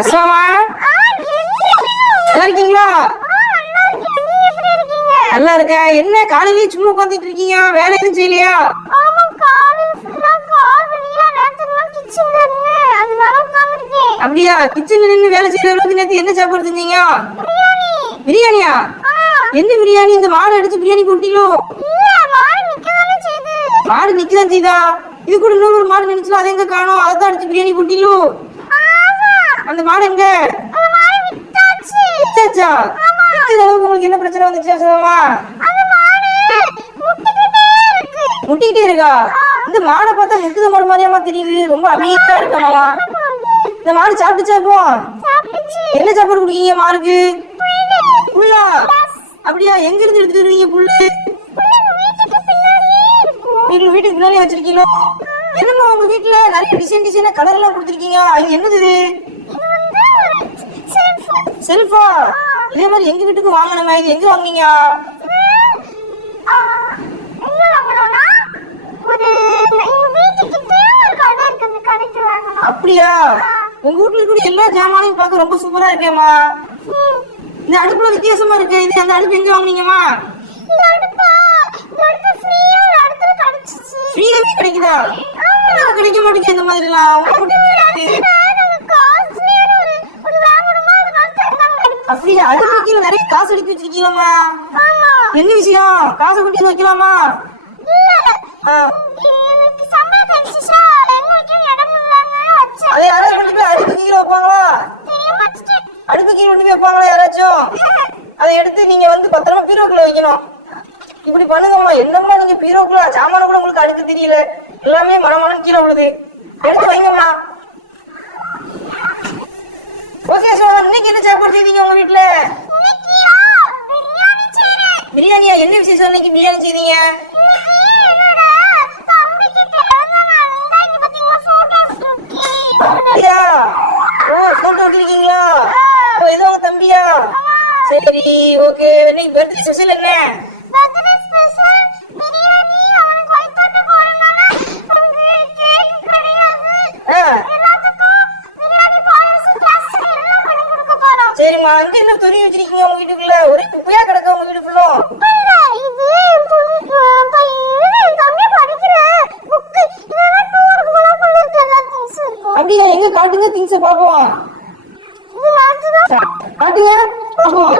அஸ்லாமா, நல்லா இருக்கீங்களா? நல்லா இருக்கேன். என்ன காலையிலேயே சும்மா உட்காந்துட்டு இருக்கீங்க? வேலை எதுவும் செய்யலையா? அப்படியா? கிச்சன்ல நின்று வேலை செய்யறவங்களுக்கு நேற்று என்ன சாப்பாடு செஞ்சீங்க? பிரியாணியா? என்ன பிரியாணி? இந்த மாடு அடிச்சு பிரியாணி போட்டீங்களோ? மாடு நிக்கதான் செய்தா? இது கூட இன்னொரு மாடு நினைச்சலாம், அதை எங்க காணோம்? அதான் அடிச்சு பிரியாணி போட்டீங்களோ? அந்த மாடு எங்க? வித்தாச்சா? உங்களுக்கு என்ன பிரச்சனை வந்துச்சு? முட்டிக்கிட்டே இருக்கா? இந்த மாடை பார்த்தா முட்டுத மாடு மாதிரியாமா தெரியுது. ரொம்ப அமைதியா இருக்காமா? இந்த மாடு சாப்பிட்டுச்சா? இப்போ என்ன சாப்பாடு குடிக்கீங்க மாடுக்கு? புல்லா? அப்படியா? எங்க இருந்து எடுத்துட்டு வருவீங்க புல்லு? நீங்க வீட்டுக்கு பின்னாலே வச்சிருக்கீங்களோ? என்னமா உங்க வீட்டுல நிறைய டிசைனா கலர் எல்லாம் கொடுத்துருக்கீங்க? அது என்னது? செல்ஃபா? இதே மாதிரி எங்க வீட்டுக்கு வாங்கணுங்க. இது எங்க வாங்குனீங்க? அப்படியா? உங்க வீட்டுல கூட எல்லா ஜாமானையும் பார்க்க ரொம்ப சூப்பரா இருக்கேம்மா. இந்த அடுப்புல வித்தியாசமா இருக்கு. இது அந்த அடுப்பு எங்க வாங்குனீங்கம்மா? ஃப்ரீயாவே கிடைக்குதா? கிடைக்க மாட்டேங்குது இந்த மாதிரி எல்லாம். அப்படியா? அடுப்புக்கு நிறைய காசு அடிக்க வச்சிருக்கீங்களாமா? என்ன விஷயம்? காசு கொண்டு வைக்கலாமா? அதை யாராவது கொண்டு போய் அடுப்பு கீழே வைப்பாங்களா? அடுப்பு கீழே கொண்டு போய் வைப்பாங்களா யாராச்சும்? அதை எடுத்து நீங்க வந்து பத்திரமா பீரோக்குள்ள வைக்கணும். இப்படி பண்ணுங்கம்மா. என்னம்மா நீங்க பீரோக்குள்ள சாமான கூட உங்களுக்கு அடுக்க தெரியல. எல்லாமே மனமனம் கீழே விழுது. எடுத்து வைங்கம்மா. ஓகே சோதா, இன்னைக்கு என்ன சாப்பாடு செய்தீங்க உங்க வீட்டுல? பிரியாணியா? என்ன விசேஷம் இன்னைக்கு பிரியாணி செய்தீங்க? ஓ, போட்டோ எடுத்துருக்கீங்களா? ஓ, இது உங்க தம்பியா? சரி, ஓகே. இன்னைக்கு பர்த்டே ஸ்பெஷல் என்ன? சரிம்மா, அங்க என்ன துணி வச்சிருக்கீங்க உங்க வீட்டுக்குள்ள? ஒரே குப்பையா கிடக்க உங்க வீட்டுக்குள்ள. அப்படியா? எங்க காட்டுங்க திங்ஸ் பாப்போம். காட்டுங்க பாப்போம்.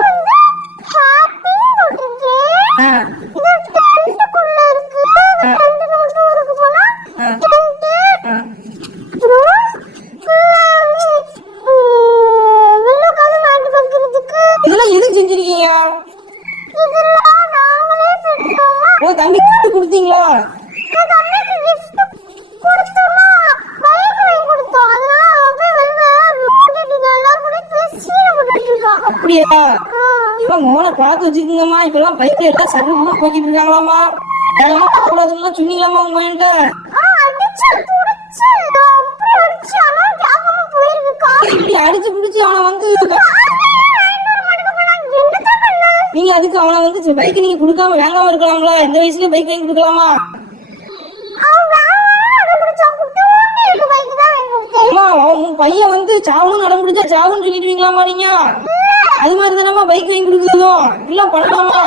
இதெல்லாம் எதுக்கு செஞ்சிருக்கீங்க? ஓ, தம்பி கொடுத்தீங்களா? அப்படியா? இவன் மோனை பார்த்து வச்சுக்கோங்கம்மா. இப்பெல்லாம் பைக் எல்லாம் சர்வமா போய்கிட்டு இருக்காங்களாமா. கூடாதுன்னு சொன்னீங்களாமா உங்க என்கிட்ட? அடிச்சு பிடிச்சு அவனை வந்து நீங்க அதுக்கு அவனை வந்து பைக் நீங்க கொடுக்காம வாங்காம இருக்கலாம்ல? இந்த வயசுல பைக் வாங்கி கொடுக்கலாமா? பையன் வந்து சாவணும் நடம் பிடிச்சா சாவுன்னு சொல்லிடுவீங்களாமா நீங்க? அது மாதிரி தானமா பைக் வாங்கி கொடுக்குறதும் இப்பெல்லாம் பண்ணலாமா?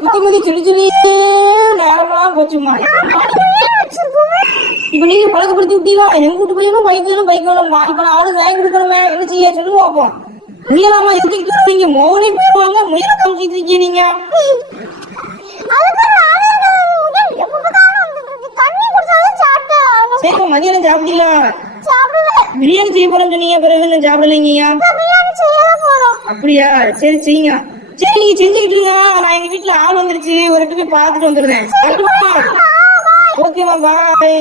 குத்தி குத்தி சொல்லி சொல்லி நேரமெல்லாம் போச்சுமா. இப்ப நீங்க பழக்கப்படுத்தி விட்டீங்களா? எங்க வீட்டு பையனும் பைக் வேணும் பைக் வேணும்மா. இப்ப நான் அவனுக்கு வாங்கி கொடுக்கணுமே, என்ன செய்ய சொல்லுங்க பார்ப்போம். முயலாமா எடுத்துக்கிட்டு வரீங்க? மோனே போயிருவாங்க. முயல காமிச்சிட்டு இருக்கீங்க நீங்க. சரி, மதியானம் சாப்பிடலாம். பிரியாணி செய்ய போறேன்னு சொன்னீங்க, பிறகு என்ன சாப்பிடலைங்க? அப்படியா? சரி செய்யுங்க. சரி, நீங்க செஞ்சுக்கிட்டு இருங்க. நான் எங்க வீட்டுல ஆள் வந்துருச்சு, ஒரு இடத்துக்கு போய் பார்த்துட்டு வந்துடுறேன். ஓகேமா, பாய்.